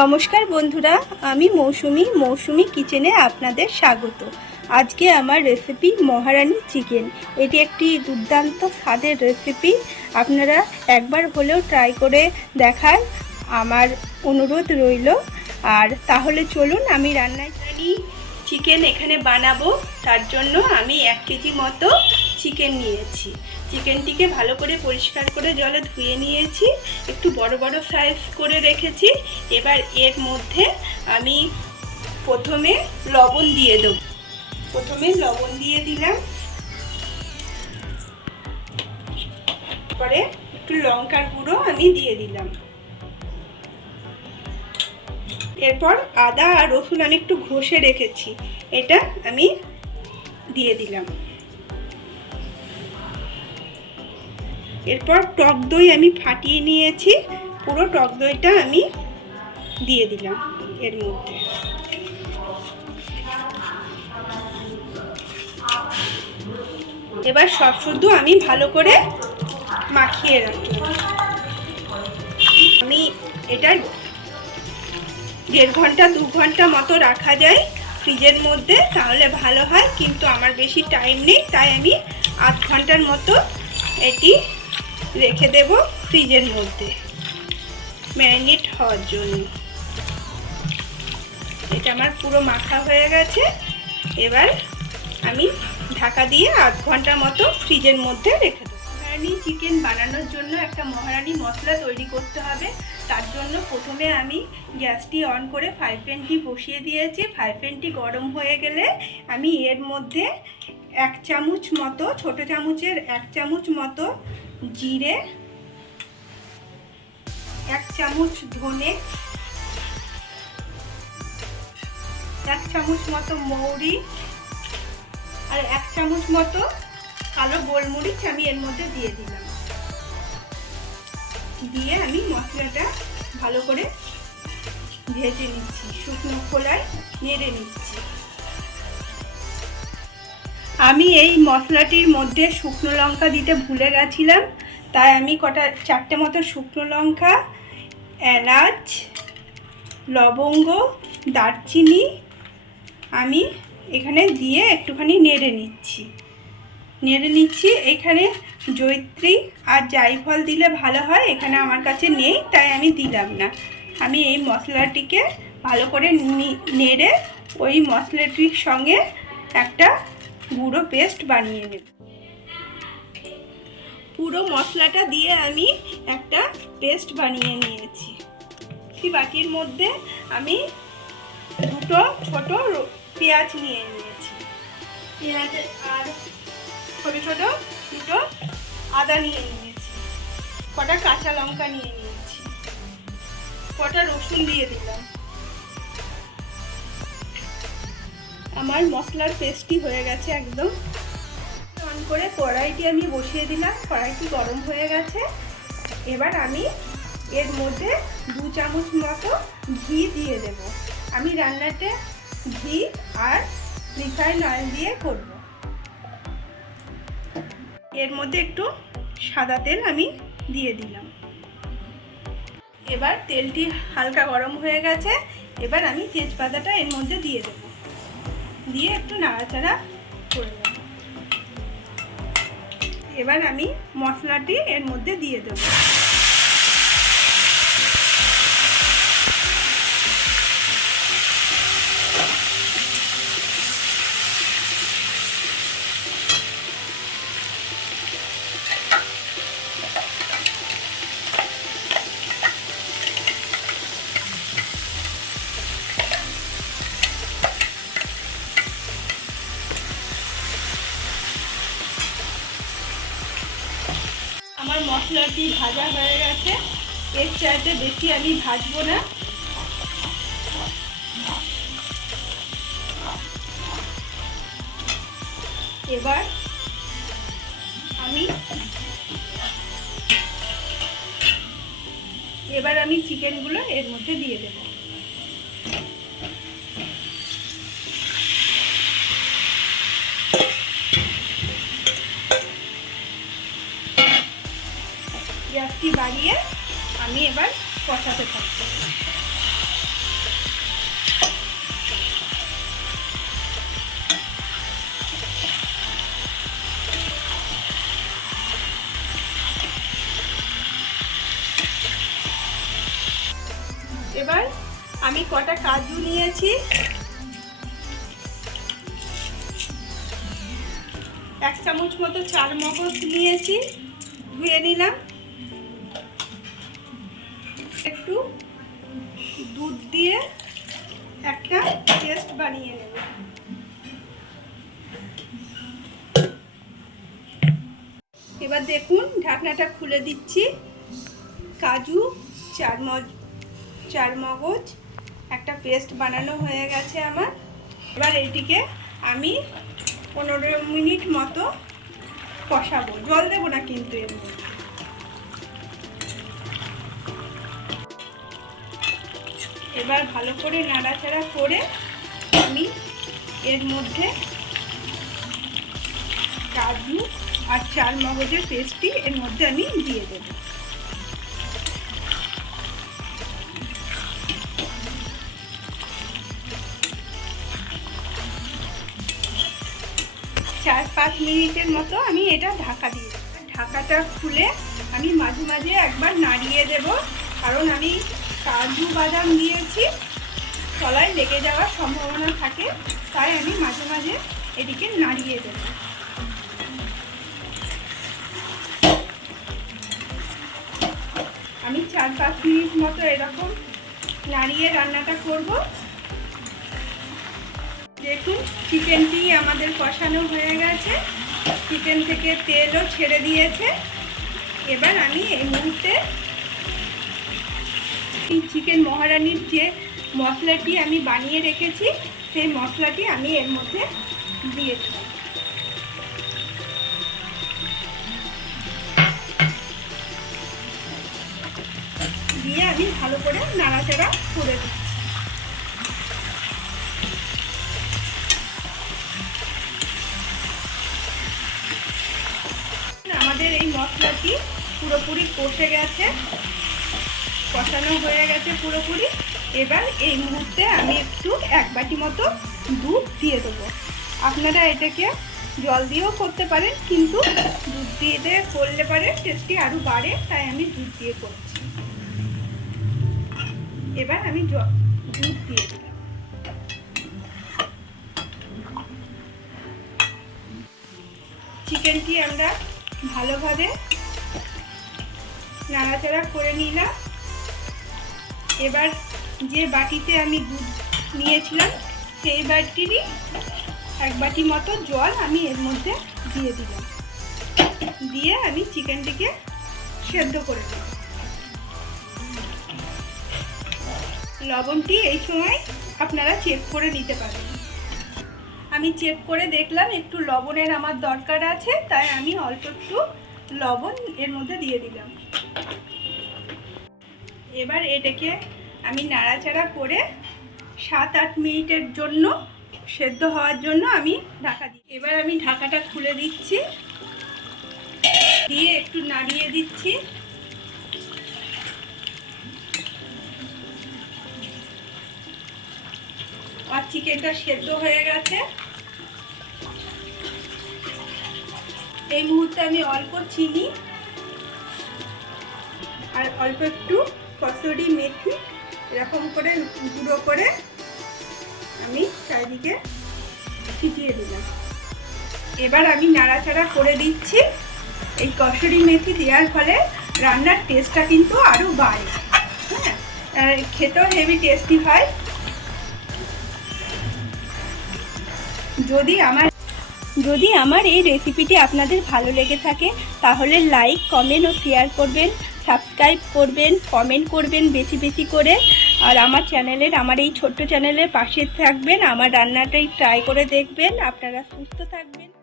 নমস্কার বন্ধুরা, আমি মৌসুমি মৌসুমি কিচেনে আপনাদের স্বাগত। আজকে আমার রেসিপি মহারানি চিকেন। এটি একটি দুর্দান্ত স্বাদের রেসিপি আপনারা একবার হলেও ট্রাই করে দেখার আমার অনুরোধ রইল। আর তাহলে চলুন, আমি রান্নায় জানি চিকেন এখানে বানাবো। তার জন্য আমি এক কেজি মতো চিকেন নিয়েছি। চিকেনটিকে ভালো করে পরিষ্কার করে জলে ধুয়ে নিয়েছি। একটু বড় বড় সাইজ করে রেখেছি। এবার এর মধ্যে আমি প্রথমে লবণ দিয়ে দেব। প্রথমে লবণ দিয়ে দিলাম। পরে একটু লঙ্কার গুঁড়ো আমি দিয়ে দিলাম। এরপর আদা আর রসুন আমি একটু ঘষে রেখেছি। এটা আমি দিয়ে দিলাম। এরপর টক দই আমি ফাটিয়ে নিয়েছি। পুরো টক দইটা আমি দিয়ে দিলাম এর মধ্যে। এবার সব শুদ্ধ আমি ভালো করে মাখিয়ে রাখলাম আমি এটা দেড় ঘণ্টা, দু ঘণ্টা মতো রাখা যায় ফ্রিজের মধ্যে, তাহলে ভালো হয়। কিন্তু আমার বেশি টাইম নেই, তাই আমি আধ ঘণ্টার মতো এটি রেখে দেব ফ্রিজের মধ্যে। ম্যারিনেট হওয়ার জন্য। এটা আমার পুরো মাখা হয়ে গেছে। এবার আমি ঢাকা দিয়ে আধ ঘণ্টার মতো ফ্রিজের মধ্যে রেখে দেবো। মহারানি চিকেন বানানোর জন্য একটা মহারানি মশলা তৈরি করতে হবে। তার জন্য প্রথমে আমি গ্যাসটি অন করে ফ্রাই প্যানটি বসিয়ে দিয়েছি। ফ্রাই প্যানটি গরম হয়ে গেলে আমি এর মধ্যে এক চামচ মতো, ছোট চামচের এক চামচ মতো জিরে, এক চামচ ধনে, এক চামচ মতো মৌরি, আর এক চামচ মতো কালো গোলমরিচ আমি এর মধ্যে দিয়ে দিলাম। দিয়ে আমি মশলাটা ভালো করে ভেজে নিচ্ছি, শুকনো খোলায় নেড়ে নিচ্ছি। আমি এই মশলাটির মধ্যে শুকনো লঙ্কা দিতে ভুলে গেছিলাম, তাই আমি কটা, চারটে মতো শুকনো লঙ্কা, এলাচ, লবঙ্গ, দারচিনি আমি এখানে দিয়ে একটুখানি নেড়ে নিচ্ছি। নেড়ে নিচ্ছি। এখানে জৈত্রী আর জাইফল দিলে ভালো হয়, এখানে আমার কাছে নেই, তাই আমি দিলাম না। আমি এই মশলাটিকে ভালো করে নেড়ে ওই মশলাটির সঙ্গে একটা গুঁড়ো পেস্ট বানিয়ে নেব। পুরো মশলাটা দিয়ে আমি একটা পেস্ট বানিয়ে নিয়েছি। সেই বাটির মধ্যে আমি দুটো ছোট পেঁয়াজ নিয়ে নিয়েছি। পেঁয়াজ আর ছোট ছোট, দুটো আদা নিয়ে নিয়েছি, কটা কাঁচা লঙ্কা নিয়ে নিয়েছি, কটা রসুন দিয়ে দিলাম। আমার মশলার পেস্টটি হয়ে গেছে একদম। অন করে কড়াইটি আমি বসিয়ে দিলাম, কড়াইটি গরম হয়ে গেছে। এবার আমি এর মধ্যে দু চামচ মতো ঘি দিয়ে দেব। আমি রান্নাতে ঘি আর রিফাইন অয়েল দিয়ে করব। এর মধ্যে একটু সাদা তেল আমি দিয়ে দিলাম। এবার তেলটি হালকা গরম হয়ে গেছে, এবার আমি তেজপাতাটা এর মধ্যে দিয়ে দেব। দিয়ে একটু নাড়াচাড়া করে দেব এবার আমি মশলাটি এর মধ্যে দিয়ে দেব। মশলাটি ভাজা হয়ে গেছে। এর চাইতে বেশি আমি ভাজবো না। এবার আমি এবার আমি চিকেনগুলো এর মধ্যে দিয়ে দেবো। এবার কষাতে থাকব। এবার আমি কটা কাজু নিয়েছি। এক চামচ মতো চার মগজ নিয়েছি, ধুয়ে নিলাম। একটু দুধ দিয়ে একটা পেস্ট বানিয়ে নেব। এবার দেখুন, ঢাকনাটা খুলে দিচ্ছি। কাজু চার মগ চার মগজ একটা পেস্ট বানানো হয়ে গেছে আমার। এবার এটিকে আমি পনেরো মিনিট মতো কষাবো। জল দেবো না কিন্তু এর মধ্যে। এবার ভালো করে নাড়াচাড়া করে আমি এর মধ্যে কাজু আর চার মগজের পেস্টটি এর মধ্যে আমি দিয়ে দেবো। চার পাঁচ মিনিটের মতো আমি এটা ঢাকা দিয়ে ঢাকাটা খুলে আমি মাঝে মাঝে একবার নাড়িয়ে দেব, কারণ আমি কাজু বাদাম দিয়েছি। তলায় লেগে যাওয়ার সম্ভাবনা থাকে, তাই আমি মাঝে মাঝে এদিকে নাড়িয়ে দেব। আমি চার পাঁচ মিনিট মতো এরকম নাড়িয়ে রান্নাটা করব। দেখুন, চিকেনটি আমাদের কষানো হয়ে গেছে। চিকেন থেকে তেলও ছেড়ে দিয়েছে। এবার আমি এই মুহূর্তে এই চিকেন মহারানির যে মশলাটি আমি বানিয়ে রেখেছি, সেই মশলাটি আমি এর মধ্যে দিয়ে দিয়ে আমি ভালো করে নাড়াচাড়া করে দিচ্ছি। আমাদের এই মশলাটি পুরোপুরি কষে গেছে। কষানো হয়ে গেছে পুরোপুরি। এবার এই মুহূর্তে আমি একটু এক বাটি মতো দুধ দিয়ে দেবো। আপনারা এটাকে জল দিয়েও করতে পারেন, কিন্তু দুধ দিয়ে করলে পারে টেস্টি আরও বাড়ে, তাই আমি দুধ দিয়ে করছি। এবার আমি দুধ দিয়ে দিলাম। চিকেনটি আমরা ভালোভাবে নাড়াচাড়া করে নিলাম। এবার যে বাটিতে আমি দুধ নিয়েছিলাম, সেই বাটিরই এক বাটি মতো জল আমি এর মধ্যে দিয়ে দিলাম। দিয়ে আমি চিকেনটিকে সেদ্ধ করে নেব। লবণটি এই সময় আপনারা চেক করে নিতে পারেন। আমি চেক করে দেখলাম, একটু লবণের আমার দরকার আছে, তাই আমি অল্প একটু লবণ এর মধ্যে দিয়ে দিলাম। এবার এটাকে আমি নাড়াচাড়া করে সাত আট মিনিটের জন্য, সেদ্ধ হওয়ার জন্য আমি ঢাকা দিই এবার আমি ঢাকাটা খুলে দিচ্ছি। দিয়ে একটু নাড়িয়ে দিচ্ছি। আর চিকেনটা সেদ্ধ হয়ে গেছে। এই মুহূর্তে আমি অল্প চিনি আর অল্প একটু কসুরি মেথি এরকম করে গুঁড়ো করে আমি চারিদিকে ছিটিয়ে দিলাম। এবার আমি নাড়াচাড়া করে দিচ্ছি। এই কসুরি মেথি দেওয়ার ফলে রান্নার টেস্টটা কিন্তু আরও বাড়ে। হ্যাঁ খেতেও হেভি টেস্টি হয়। যদি আমার যদি আমার এই রেসিপিটি আপনাদের ভালো লেগে থাকে, তাহলে লাইক কমেন্ট ও শেয়ার করবেন সাবস্ক্রাইব করবেন কমেন্ট করবেন বেশি বেশি করে। আর আমার চ্যানেলের, আমার এই ছোট্ট চ্যানেলের পাশে থাকবেন, আমার রান্নাটাই ট্রাই করে দেখবেন, আপনারা সুস্থ থাকবেন।